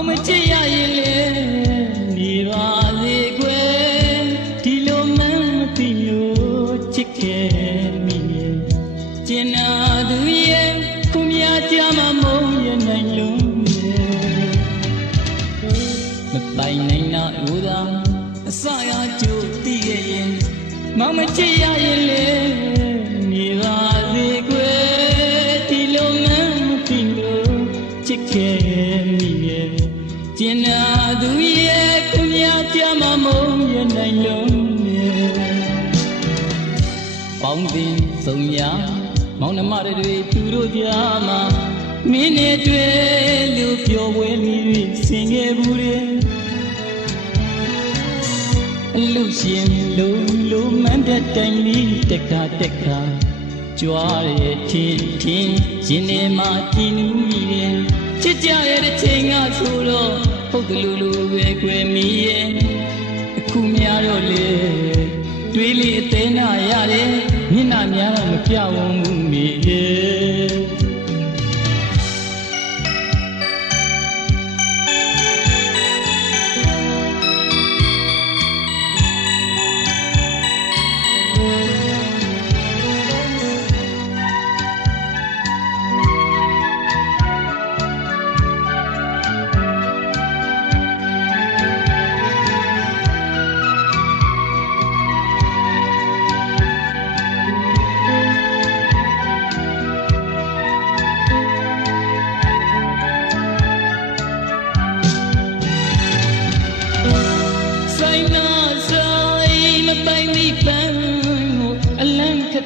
မောင်မချစ်ရရင်လေနေပါလေကွယ်ဒီလိုမှန်းမသိလို့ချစ်ခဲ့မိရဲ့ကျင်နာသူရဲ့ခုမြားကြမှာမုန်းရနိုင်လို့မပိုင်နိုင်တော့ဦးသာအစရကြိုသိခဲ့ရင်မောင်မချစ်ရရင်လေနေပါလေကွယ်ဒီလိုမှန်းမသိလို့ချစ်ခဲ့မိရဲ့ကျင်နာသူရဲ့ခုမြားကြမှာမုန်းရနိုင်လို့ပေါင်းတင်ဆုံးရမောင်နှမတွေသူတို့ကြားမှာမင်းနဲ့တွေ့လို့ပြောပွဲပြီးဆင်ခဲ့ဘူးတဲ့လူရှင်လုံးမန်းတဲ့တိုင်လေးတက်ခါကြွားရဲ့ထင်းရှင်နေမှာကြည်နူးမိတယ်ချစ်ကြရဲ့ချိန်ကဆိုတော့ဟုတ်တယ်လို့ပဲကွယ်မိရဲ့အခုများတော့လေတွေးလေးအသေးနာရတယ်မျက်နှာများတော့မပြောင်းဘူးမိရဲ့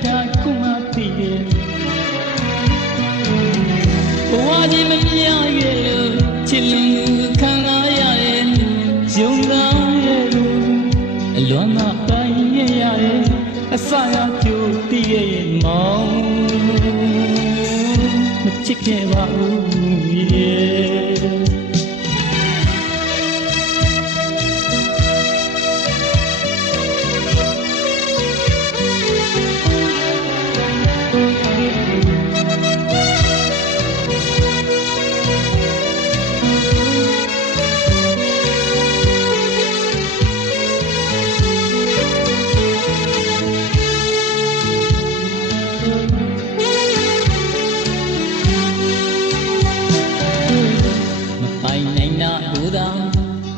တာခုမှသိရဲ့ဘဝကြီးမမြင်ရဲ့လို့ချစ်လွန်ခံရရဲ့ယုံကောင်းရဲ့အလွန်မှပိုင်ရဲ့အစရကြိုသိရဲ့မောင်မချစ်ခဲ့ပါဘူးရဲ့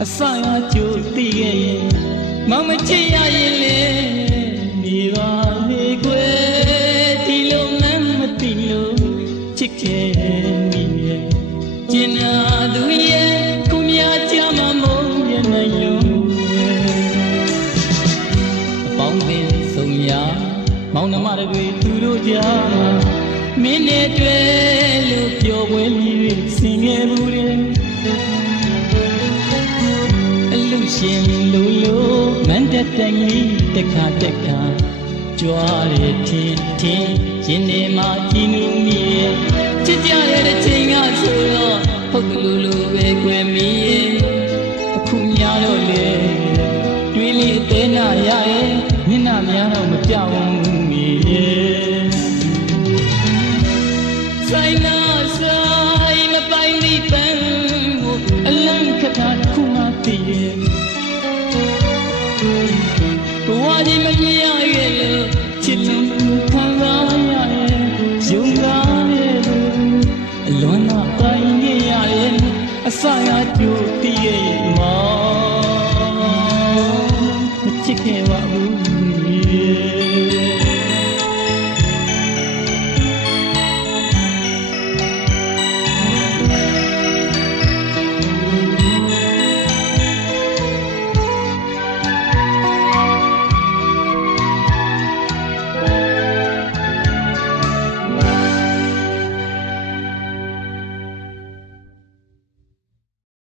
အစရကြိုသိခဲ့ရင်မောင်မချစ်ရရင်လေနေပါလေကွယ်ဒီလိုမှန်းမသိလို့ချစ်ခဲ့မိရဲ့ကျင်နာသူရဲ့ခုမြားကြမှာမုန်းရနိုင်လို့အပေါင်းပင်ဆုံးရမောင်နှမတွေသူတို့ကြားမှာမင်းနဲ့တွေ့လို့ပြောပွဲပြီးဆင်ခဲ့ဘူးတဲ့ရှင်လို့မန်းတဲ့တိုင်လေးတက်ခါကြွားရဲ့ထင်းရှင်နေမှာကြည်နူးမိရဲ့ချစ်ကြရဲ့ချိန်ကဆိုတော့ဟုတ်တယ်လို့ပဲကွယ်မိရဲ့အခုများတော့လေတွေးလေးအသေးနာရရဲ့မျက်နှာများတော့မပြောင်းဘူးမိရဲ့ဆိုင်နာဆိုင်မပိုင်မိပန်းကိုအလန့်ခတာခုမှသိရဲ့ဘဝကြီးမမြင်ရရဲ့လို့ချစ်လွန်ခံစားရရဲ့ယုံကားရဲ့အလွန်တော့တိုင်းနေရရဲ့အစရကြိုတည်ရဲ့မောင်မချစ်ခဲ့ပါ